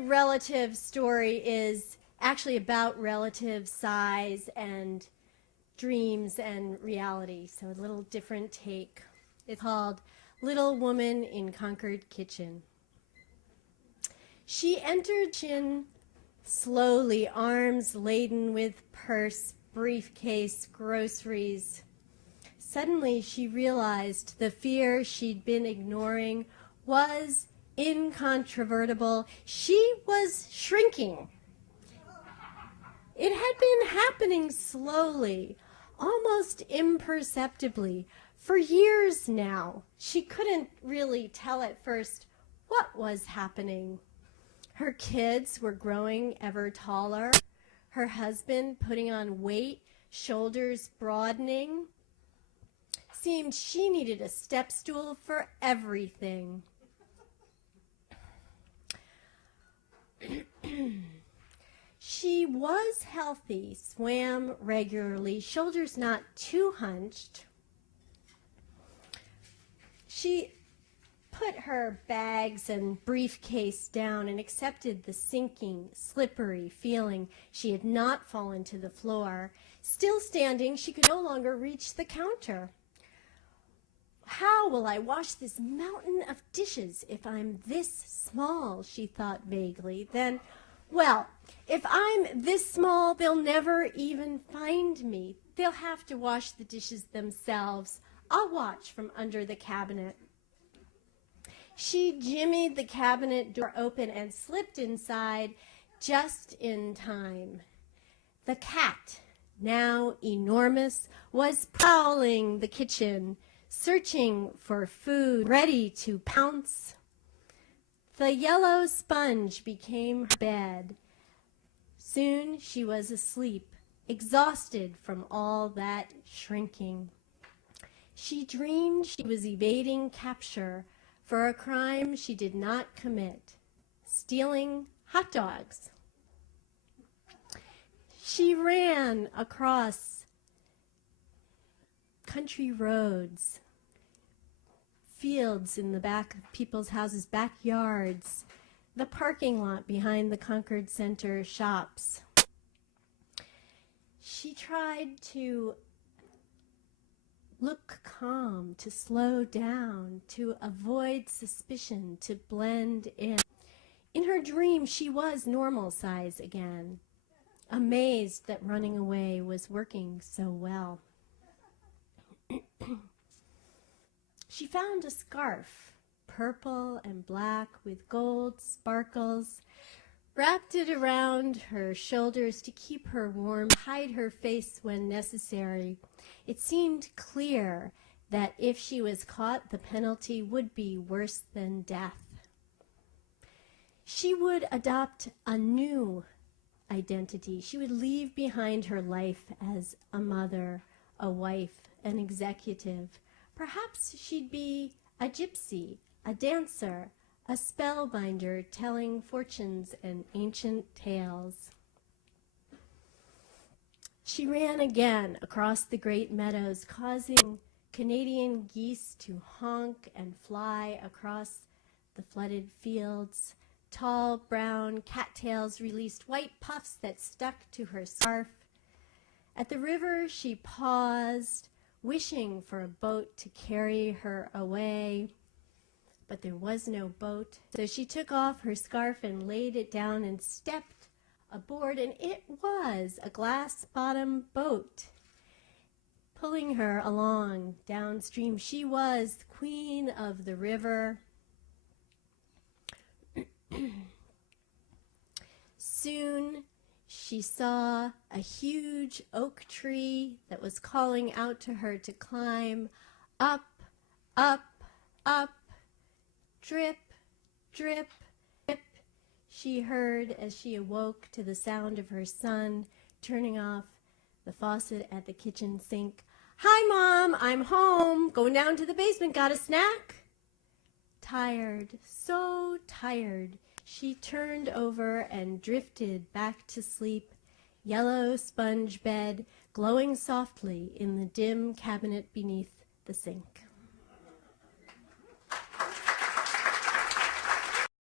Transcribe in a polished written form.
relative story is actually about relative size and dreams and reality, so a little different take. It's called Little Woman in Concord Kitchen. She entered kitchen slowly, arms laden with purse, briefcase, groceries. Suddenly she realized the fear she'd been ignoring was incontrovertible. She was shrinking. It had been happening slowly, almost imperceptibly, for years now. She couldn't really tell at first what was happening. Her kids were growing ever taller, her husband putting on weight, shoulders broadening. Seemed she needed a step stool for everything. She was healthy, swam regularly, shoulders not too hunched. She put her bags and briefcase down and accepted the sinking, slippery feeling. She had not fallen to the floor. Still standing, she could no longer reach the counter. How will I wash this mountain of dishes if I'm this small, she thought vaguely. Then, well, if I'm this small, they'll never even find me. They'll have to wash the dishes themselves. I'll watch from under the cabinet. She jimmied the cabinet door open and slipped inside just in time. The cat, now enormous, was prowling the kitchen, searching for food, ready to pounce. The yellow sponge became her bed. Soon she was asleep, exhausted from all that shrinking. She dreamed she was evading capture for a crime she did not commit, stealing hot dogs. She ran across country roads, fields in the back of people's houses, backyards, the parking lot behind the Concord Center shops. She tried to look calm, to slow down, to avoid suspicion, to blend in. In her dream, she was normal size again, amazed that running away was working so well. She found a scarf, purple and black with gold sparkles, wrapped it around her shoulders to keep her warm, hide her face when necessary. It seemed clear that if she was caught, the penalty would be worse than death. She would adopt a new identity. She would leave behind her life as a mother, a wife, an executive. Perhaps she'd be a gypsy, a dancer, a spellbinder telling fortunes and ancient tales. She ran again across the great meadows, causing Canadian geese to honk and fly across the flooded fields. Tall brown cattails released white puffs that stuck to her scarf. At the river, she paused, wishing for a boat to carry her away. But there was no boat, so she took off her scarf and laid it down and stepped aboard, and it was a glass-bottom boat pulling her along downstream. She was queen of the river. Soon she saw a huge oak tree that was calling out to her to climb up, up, up, drip, drip, drip, she heard as she awoke to the sound of her son turning off the faucet at the kitchen sink. "Hi, Mom, I'm home. Going down to the basement. Got a snack?" Tired, so tired, she turned over and drifted back to sleep. Yellow sponge bed glowing softly in the dim cabinet beneath the sink.